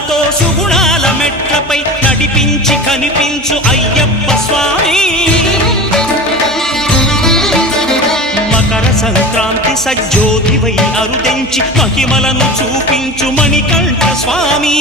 సుగుణాలతో సుగుణాల మెట్లపై నడిపించి కనిపించు అయ్యప్ప స్వామి మకర సంక్రాంతి సజ్జోతివై అరుదెంచి మహిమలను చూపించు మణికంఠ స్వామి